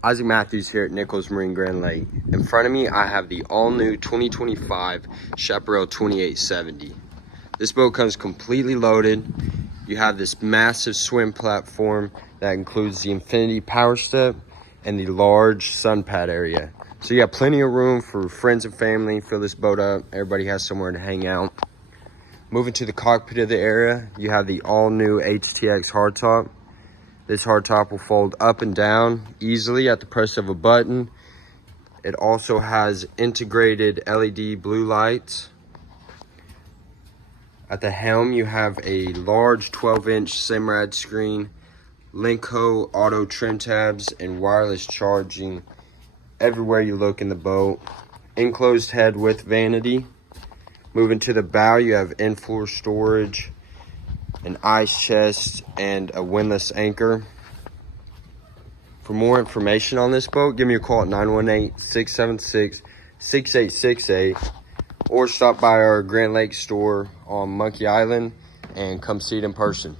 Isaac Matthews here at Nichols Marine Grand Lake. In front of me, I have the all-new 2025 Chaparral 2870. This boat comes completely loaded. You have this massive swim platform that includes the infinity power step and the large sun pad area. So you have plenty of room for friends and family. Fill this boat up. Everybody has somewhere to hang out. Moving to the cockpit of the area, you have the all-new HTX hardtop. This hardtop will fold up and down easily at the press of a button. It also has integrated LED blue lights. At the helm, you have a large 12-inch SIMRAD screen, Lenco auto trim tabs, and wireless charging everywhere you look in the boat. Enclosed head with vanity. Moving to the bow, you have in-floor storage, an ice chest, and a windlass anchor. For more information on this boat, give me a call at 918-676-6868 or stop by our Grand Lake store on Monkey Island and come see it in person.